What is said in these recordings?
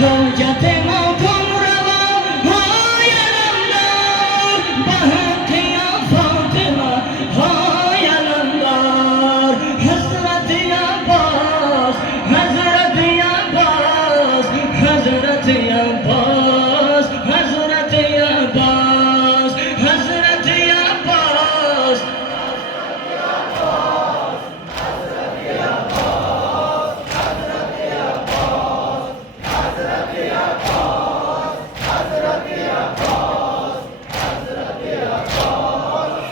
حاجت ما کن روا های علمدار به حق یا فاطمه های علمدار حضرت عباس حضرت عباس حضرت عباس حضرت عباس حضرت عباس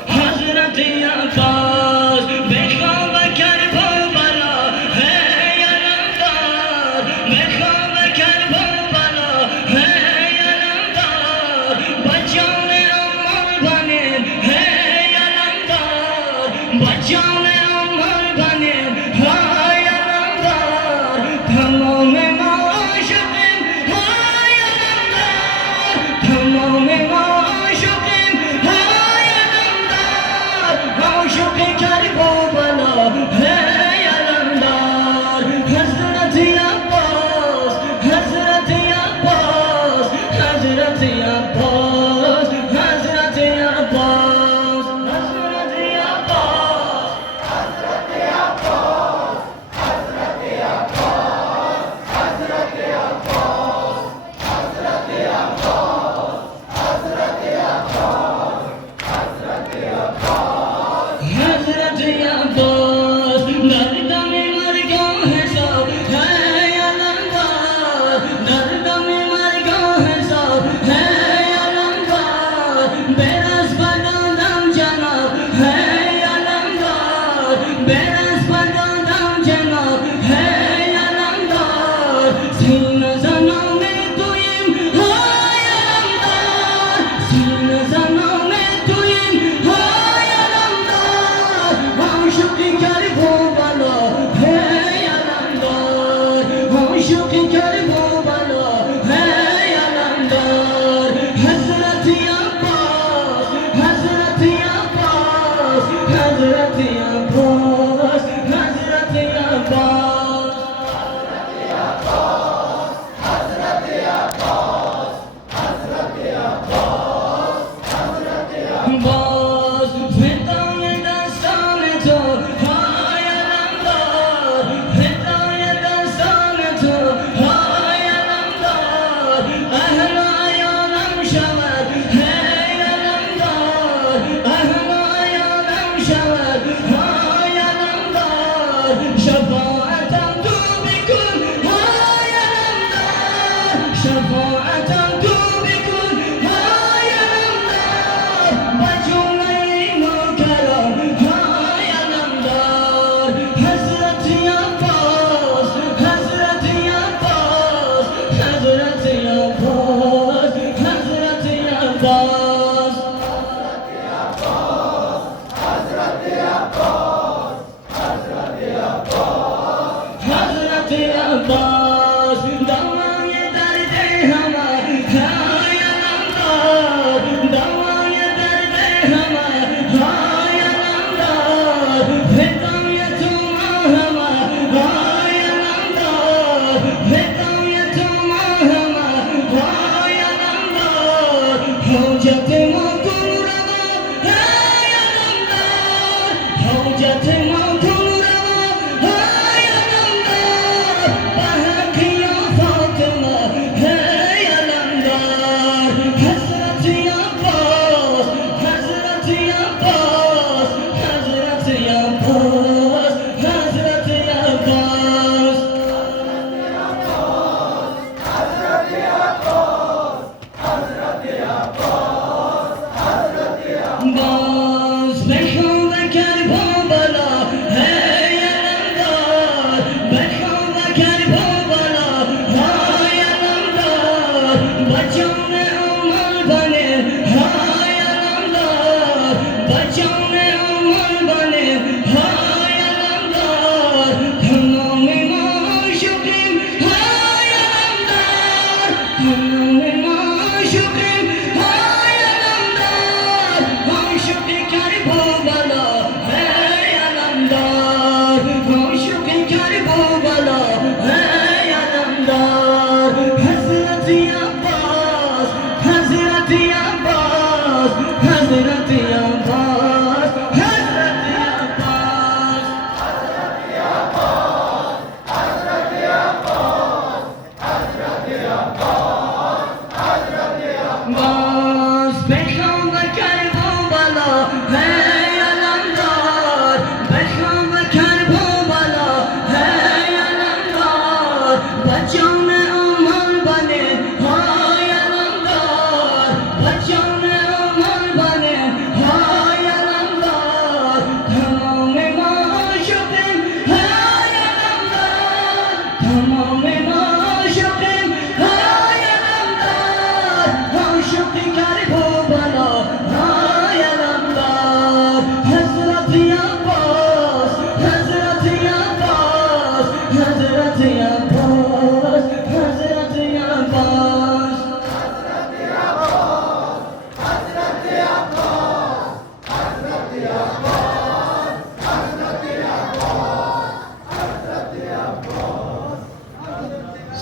حضرت عباس بخواب کربلا ہے علمدار بخواب کربلا ہے علمدار بچان عمر بنے ہے علمدار بچان عمر بنے ہے علمدار تمام معاشقین ہے علمدار تمام معاشقین ہے عاشق کربلا ہے علمدار حضرت عباس حضرت عباس حضرت عباس حضرت عباس حضرت حضرت عباس درد میں مرگا ہے سب ہے علمدار درد میں مرگا ہے سب ہے علمدار بیرس بدادم جناب ہے علمدار بیرس بدادم جناب ہے علمدار سینہ زنوں میں تویم ہے علمدار سینہ زنوں میں تویم ہے عاشق کربلا ہے علمدار عاشق کربلا ہے علمدار حضرت عباس حضرت عباس حضرت عباس حضرت عباس باز فدای دستان تو های علمدار فدای دستان تو های علمدار اهل عیالم شود هی علمدار اهل عیالم شود های علمدار شفاعتم تو بکن های علمدار شفاعتم تو بکن های علمدار بجمله نوکران های علمدار حضرت عباس حضرت عباس حضرت عباس حضرت عباس حضرت عباس دوای درد همه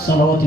সালাওয়াত